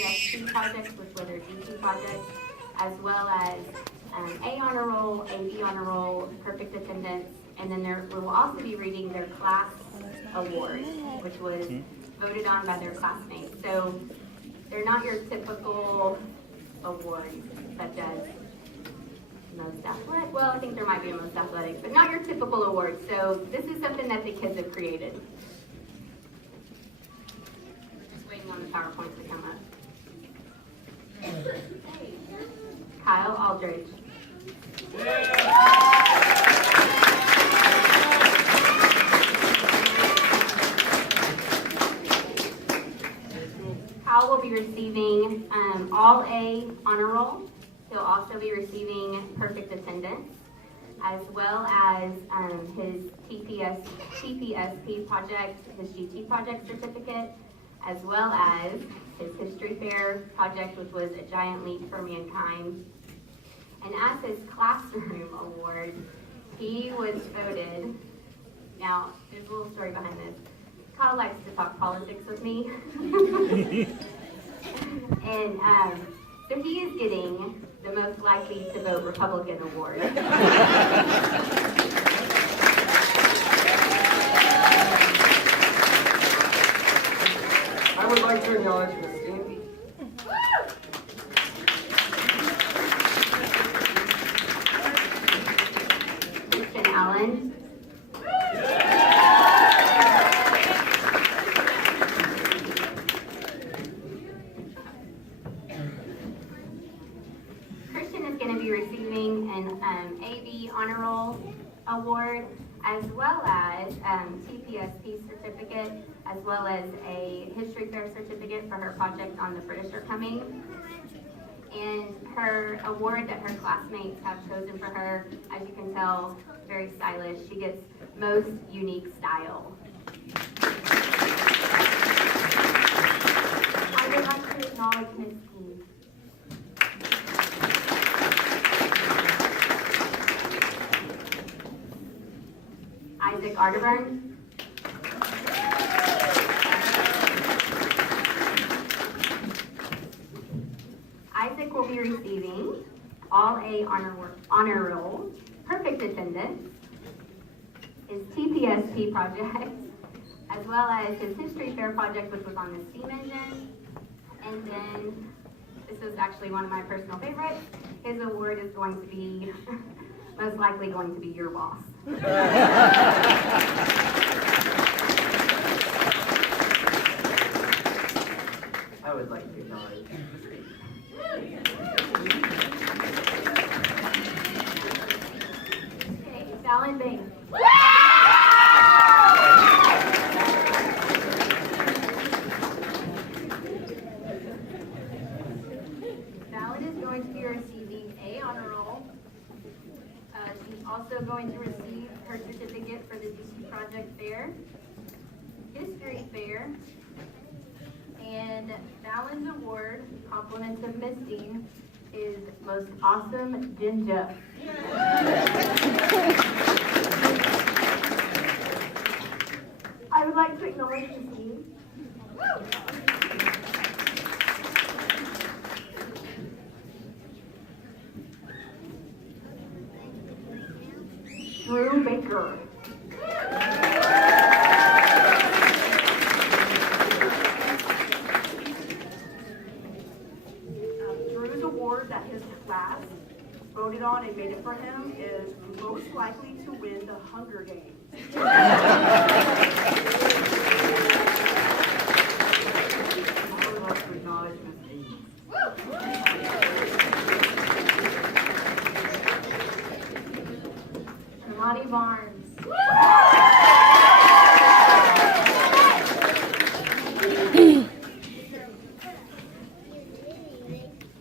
TPSP projects, which were their GT projects, as well as A honor roll, AB honor roll, perfect attendance, and then we will also be reading their class award, which was voted on by their classmates. So they're not your typical awards, such as most athletic. Well, I think there might be a most athletic, but not your typical awards. So this is something that the kids have created. Just waiting on the PowerPoint to come up. Kyle Aldridge. Kyle will be receiving all A honor roll. He'll also be receiving perfect attendance, as well as his TPSP project, his GT project certificate, as well as his History Fair project, which was a giant leap for mankind. And as his classroom award, he was voted, now there's a little story behind this. Kyle likes to talk politics with me. And so he is getting the most likely to vote Republican award. I would like to acknowledge Ms. Stevie. Christian Allen. Christian is going to be receiving an AB Honor Roll Award, as well as TPSP certificate, as well as a History Fair certificate for her project on The British Are Coming. And her award that her classmates have chosen for her, as you can tell, very stylish. She gets most unique style. I would like to acknowledge Ms. Keene. Isaac Arterburn. Isaac will be receiving all A honor roll, perfect attendance, his TPSP project, as well as his History Fair project, which was on the steam engine. And then, this is actually one of my personal favorites, his award is going to be, most likely going to be your boss. I would like to acknowledge Okay, Fallon Banks. Fallon is going to be receiving A honor roll. She's also going to receive her certificate for the GT Project Fair, History Fair, and Fallon's award, compliments of Miss Dean, is Most Awesome Ginger. I would like to acknowledge Miss Dean. Drew Baker. Drew's award that his class voted on and made it for him is most likely to win the Hunger Games. I would like to acknowledge Ms. Dean. Lonnie Barnes.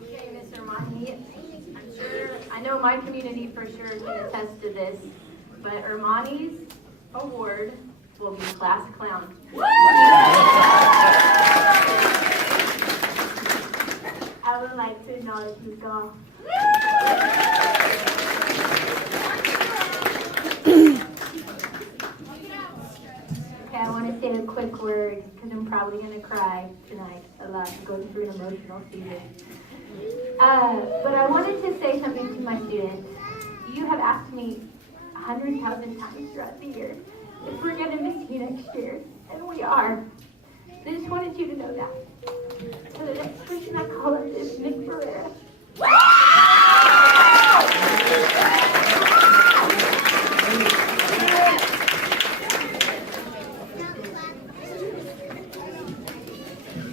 Okay, Mr. Monty, I'm sure, I know my community for sure can attest to this, but Ermani's award will be Class Clown. I would like to acknowledge Ms. Goff. Okay, I want to say say a quick word because I'm probably going to cry tonight a lot. I'm going through an emotional season. But I wanted to say something to my students. You have asked me 100,000 times throughout the year if we're going to miss you next year, and we are. I just wanted you to know that. So the next person I call up is Nick Ferreira.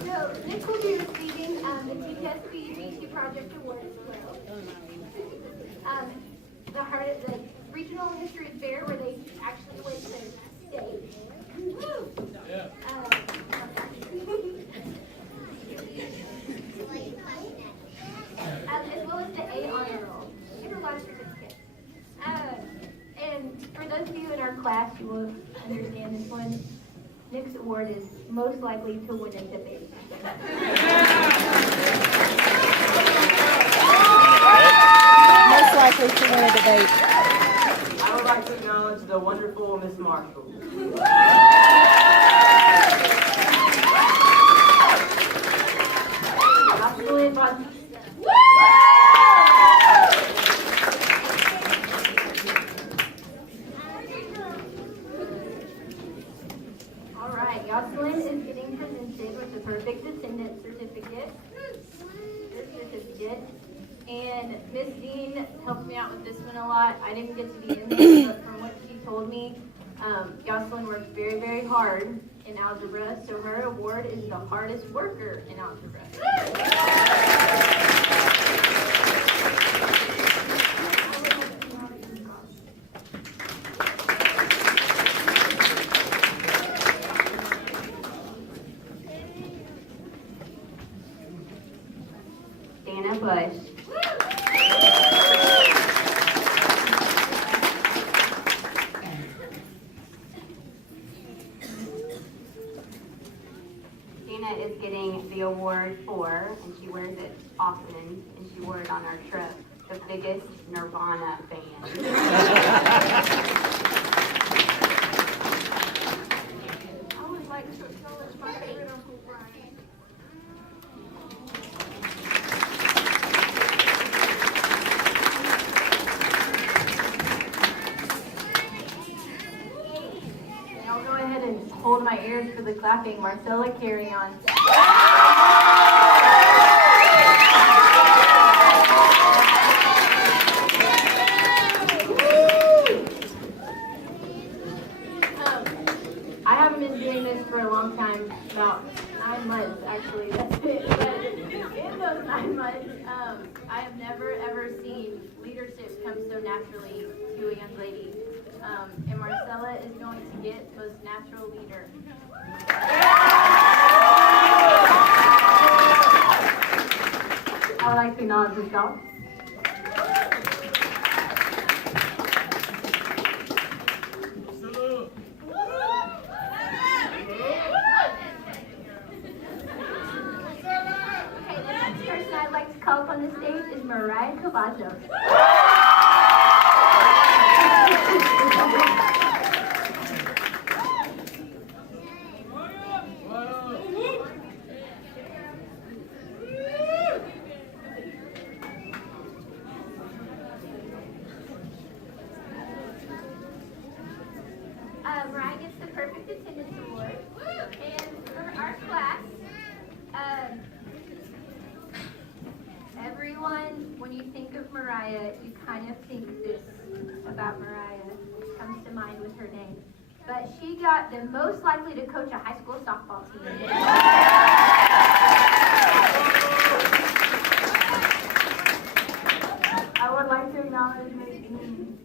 So Nick will be receiving the TTSB GT Project Award as well. The heart of the regional history fair where they actually went to state. Yeah. As well as the A honor roll. And a lot of certificates. And for those of you in our class, you will understand this one. Nick's award is most likely to win a debate. Most likely to win a debate. I would like to acknowledge the wonderful Miss Marshall. All right, Jocelyn is getting presented with the perfect attendance certificate. And Miss Dean helped me out with this one a lot. I didn't get to be in there, but from what she told me, Jocelyn works very, very hard in algebra, so her award is the hardest worker in algebra. Dana Bush. Dana is getting the award for, and she wears it often, and she wore it on our trip, the biggest Nirvana fan. I would like to acknowledge my favorite Uncle Brian. I'll go ahead and hold my ears for the clapping. Marcella, carry on. I haven't been doing this for a long time, about 9 months actually, that's it. But in those 9 months, I have never ever seen leadership come so naturally to a young lady. And Marcella is going to get most natural leader. I would like to acknowledge the adults. Okay, the next person I'd like to call up on the stage is Mariah Cavazos. Mariah gets the Perfect Attendance Award. And for our class, everyone, when you think of Mariah, you kind of think this about Mariah comes to mind with her name. But she got the most likely to coach a high school softball team. I would like to acknowledge Miss Dean.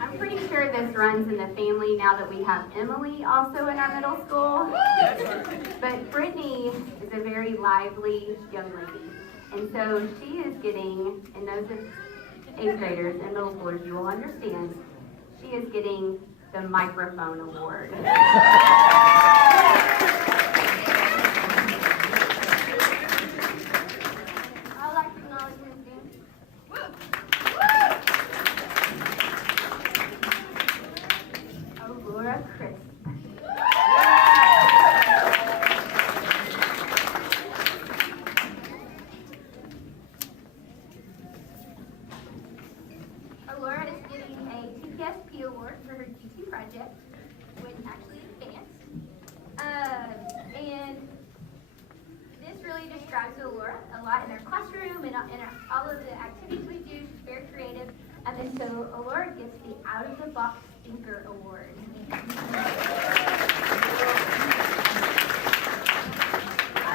I'm pretty sure this runs in the family now that we have Emily also in our middle school. But Brittany is a very lively young lady. And so she is getting, and those of eighth graders and middle schoolers, you will understand, she is getting the microphone award. I'd like to acknowledge Ms. Dean. Aurora Crisp. Aurora is getting a TPSP award for her GT project, which actually advanced. And this really describes Aurora a lot in her classroom and all of the activities we do. She's very creative. And so Aurora gets the Out of the Box Thinker Award. I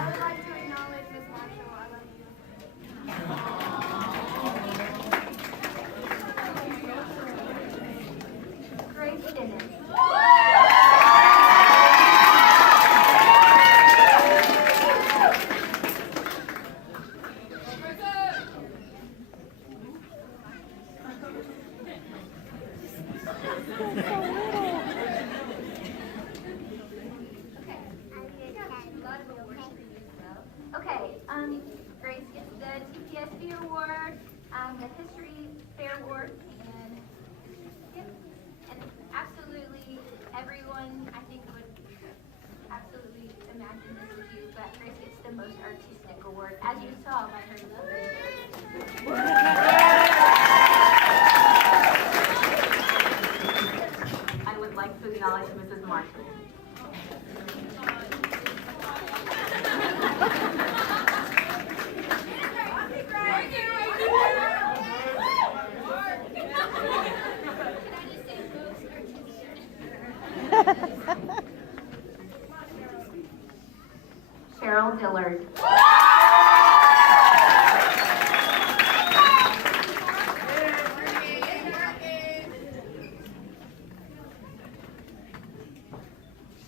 would like to acknowledge Ms. Marshall. I love you. Grace Dennis. Okay, Grace gets the TPSB award, the History Fair award, and yep, and absolutely everyone I think would absolutely imagine this was you, but Grace gets the most artistic award, as you saw by her I would like to acknowledge Mrs. Marshall. Cheryl Dillard.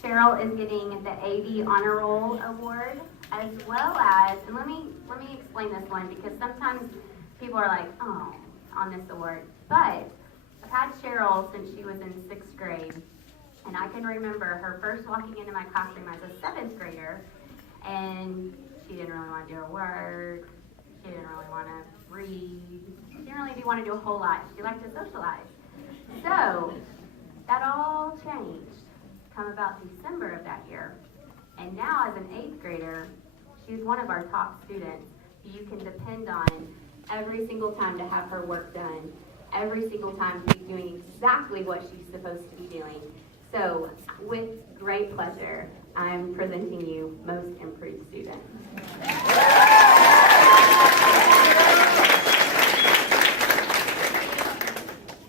Cheryl is getting the AV Honor Roll Award, as well as, and let me explain this one, because sometimes people are like, oh, on this award. But I've had Cheryl since she was in 6th grade, and I can remember her first walking into my classroom as a 7th grader, and she didn't really want to do her work, she didn't really want to read, she didn't really want to do a whole lot, she liked to socialize. So, that all changed come about December of that year. And now as an 8th grader, she's one of our top students who you can depend on every single time to have her work done, every single time she's doing exactly what she's supposed to be doing. So, with great pleasure, I'm presenting you Most Improved Student.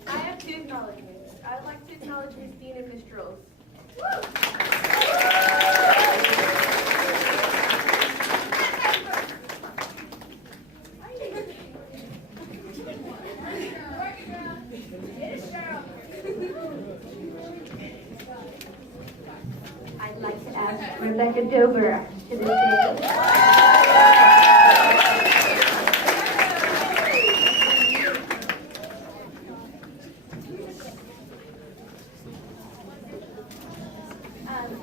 I have two acknowledgements. I'd like to acknowledge Ms. Dean and Ms. Drills. I'd like to ask Rebecca Dober to the stage.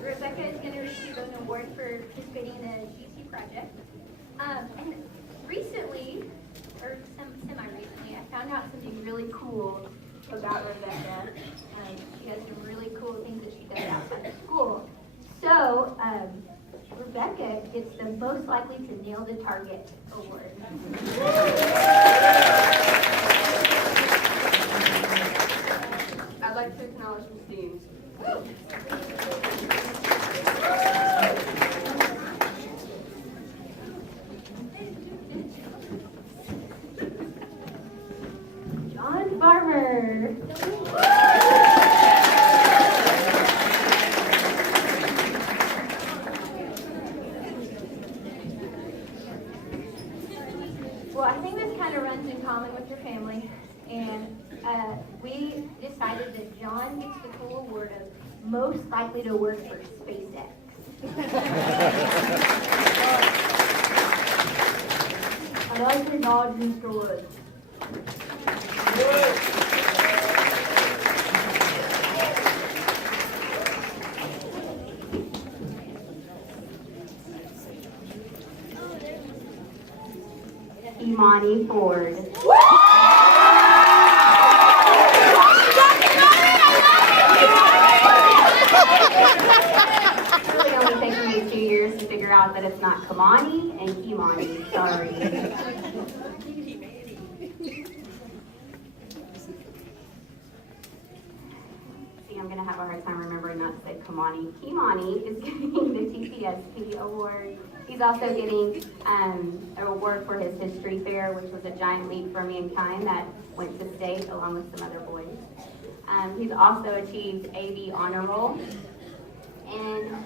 Rebecca is going to receive an award for participating in the GT project. And recently, or semi-recently, I found out something really cool about Rebecca. She has some really cool things that she does outside of school. So, Rebecca gets the Most Likely to Nail the Target award. I'd like to acknowledge Ms. Dean. John Farmer. Well, I think this kind of runs in common with your family, and we decided that John gets the cool award of Most Likely to Work for SpaceX. like to acknowledge Mr. Woods. Imani Ford. It's really only taken me 2 years to figure out that it's not Kamani and Kimani. Sorry. See, I'm gonna have a hard time remembering not to say Kamani. Kimani is getting the TPSP award. He's also getting an award for his history fair, which was a giant leap for mankind that went to state along with some other boys. He's also achieved AV honor roll. And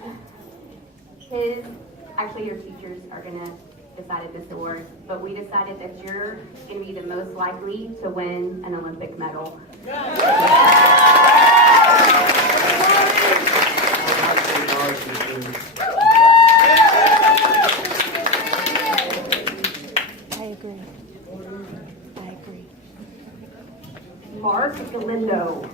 actually your teachers are gonna decide this award, but we decided that you're gonna be the most likely to win an Olympic medal. I agree. I agree. Mark Galindo.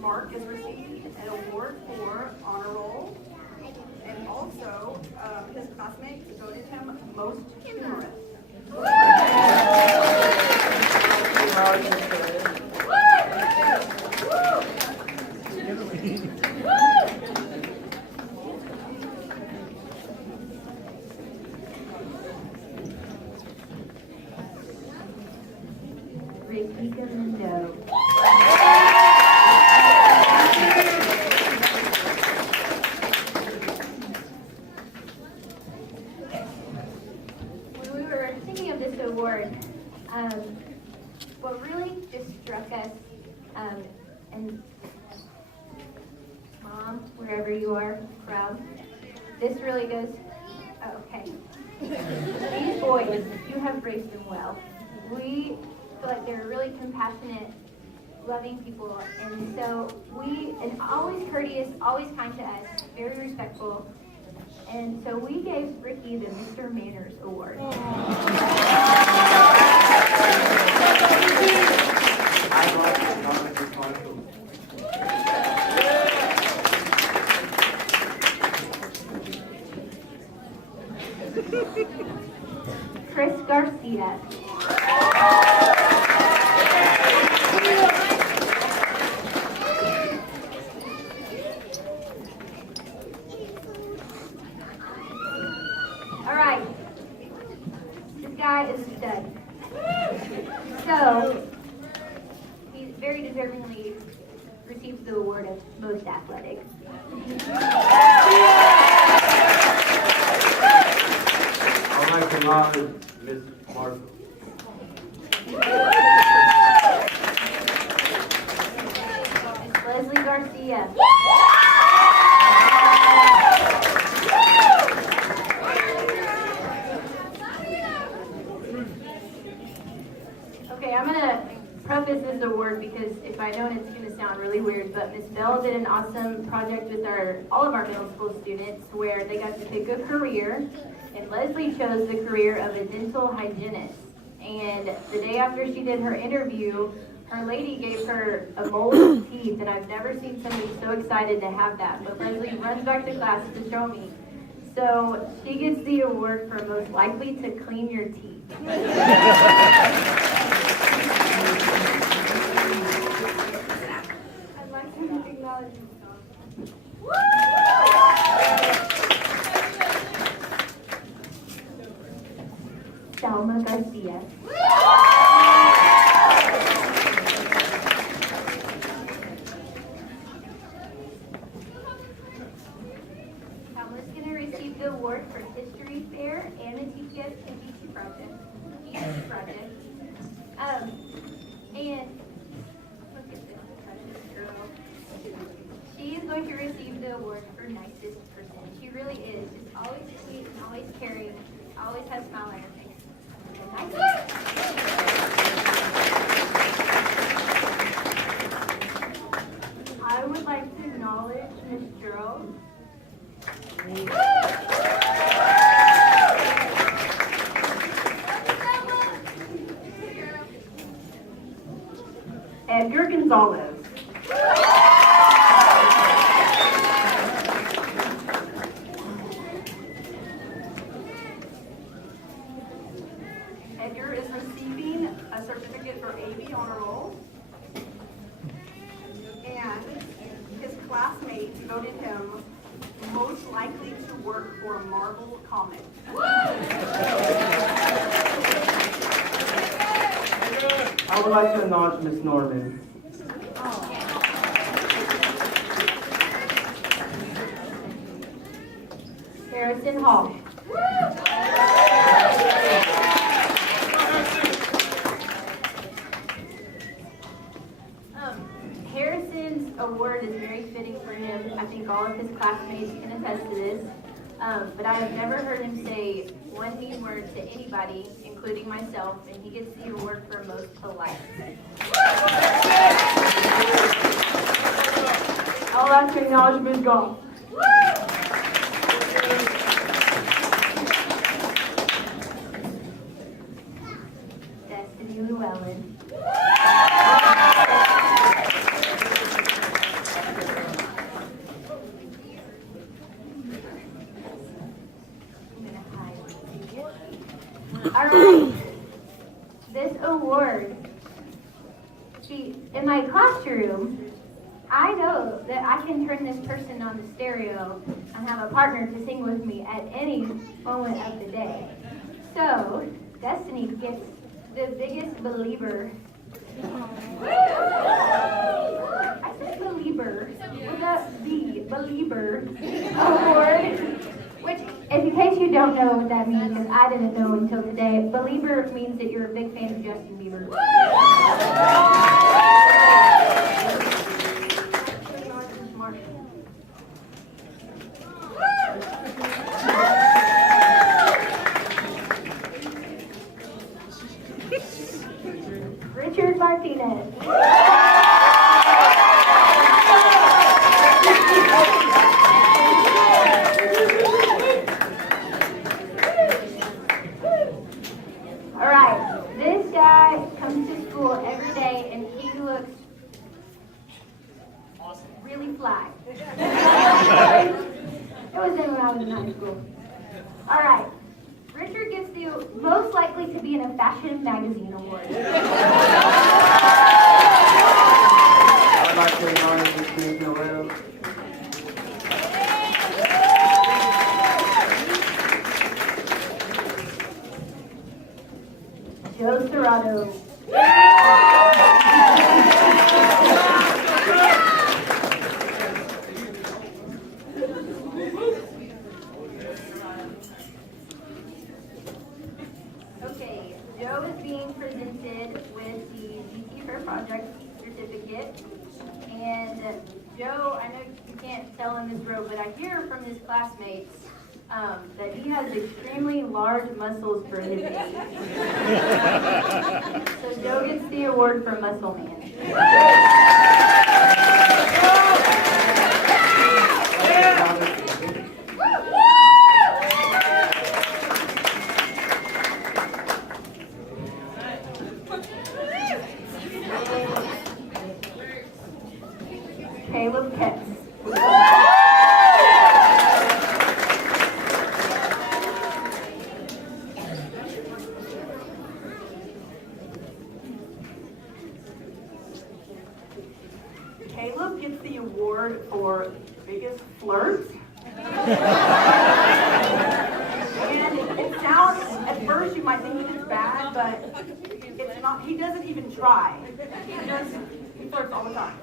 Mark is receiving an award for honor roll, and also his classmates voted him most humorous. Ricky Galindo. When we were thinking of this award, what really just struck us, and Mom, wherever you are, proud, this really goes, oh, okay. These boys, you have raised them well. We feel like they're really compassionate, loving people, and so and always courteous, always kind to us, very respectful. And so we gave Ricky the Mr. Manners Award. I'd like to acknowledge Ms. Marshall. Chris Garcia. All right. This guy is a stud. So, he very deservingly receives the award of most athletic. I'd like to acknowledge Ms. Marshall. Leslie Garcia. Okay, I'm gonna preface this award because if I don't, it's gonna sound really weird, but Miss Bell did an awesome project with all of our middle school students where they got to pick a career, and Leslie chose the career of a dental hygienist. And the day after she did her interview, her lady gave her a mold of teeth, and I've never seen somebody so excited to have that. But Leslie runs back to class to show me. So she gets the award for most likely to clean your teeth. I'd like to acknowledge Salma Garcia. Salma's going to receive the award for History Fair and the TPS PGT project. And look at this precious girl. She is going to receive the award for nicest person. She really is. Just always sweet and always caring. Always has a smile on her face. The nicest. Edgar Gonzalez. Edgar is receiving a certificate for AV honor roll. And his classmates voted him most likely to work for Marvel Comics. I would like to acknowledge Miss Norman. Harrison Hall. Harrison's award is very fitting for him. I think all of his classmates can attest to this. But I have never heard him say one mean word to anybody, including myself, and he gets the award for most polite. I'd like to acknowledge Ms. Goff. Destiny Llewellyn. All right, this award, see, in my classroom, I know that I can turn this person on the stereo and have a partner to sing with me at any moment of the day. So, Destiny gets the biggest believer. I said believer with a B, believer award, which, in case you don't know what that means, because I didn't know until today, believer means that you're a big fan of Justin Bieber. Richard Martinez. All right, this guy comes to school every day and he looks really fly. It was him when I was in high school. All right, Richard gets the most likely to be in a fashion magazine award. I'd like to acknowledge Miss Noel. Joe Serrato. Okay, Joe is being presented with the GT Fair Project certificate. And Joe, I know you can't tell in this row, but I hear from his classmates that he has extremely large muscles for his age. So Joe gets the award for Muscle Man. Caleb Ketz. Caleb gets the award for biggest flirt. And it sounds, at first you might think it's bad, but it's not. He doesn't even try. He flirts all the time.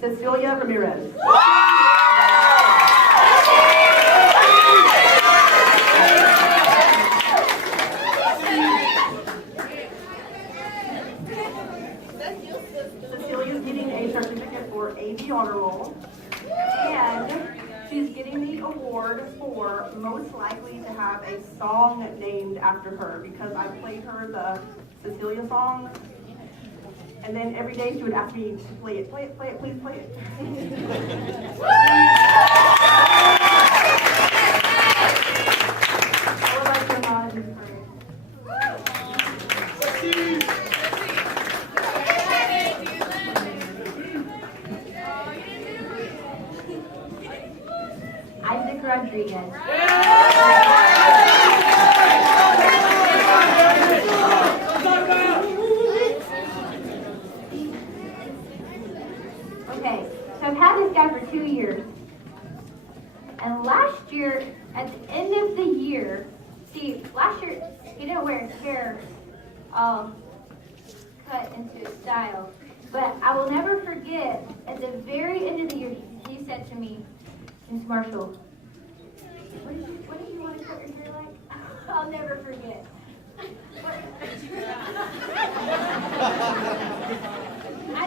Cecilia Ramirez. Cecilia's getting a certificate for AV honor roll. And award for most likely to have a song named after her because I played her the Cecilia song. And then every day she would ask me to play it, please play it. I would like to acknowledge this for Isaac Rodriguez. Okay, so I've had this guy for 2 years. And last year, at the end of the year, see, last year, he didn't wear his hair all cut into a style. But I will never forget, at the very end of the year, he said to me, Miss Marshall, what did you want to cut your hair like? I'll never forget. I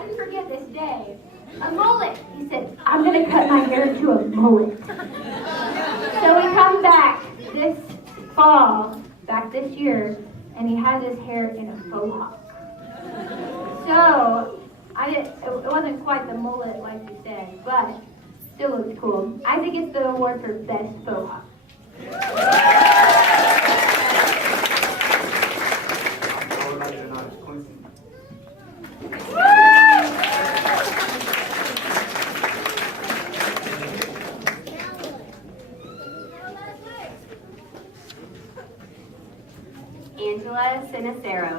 didn't forget this day. A mullet. He said, I'm going to cut my hair to a mullet. So we come back this fall, back this year, and he has his hair in a faux hawk. So, it wasn't quite the mullet like you said, but still looks cool. Isaac gets the award for best faux hawk. I would like to acknowledge Quincy. Angela Sinacero.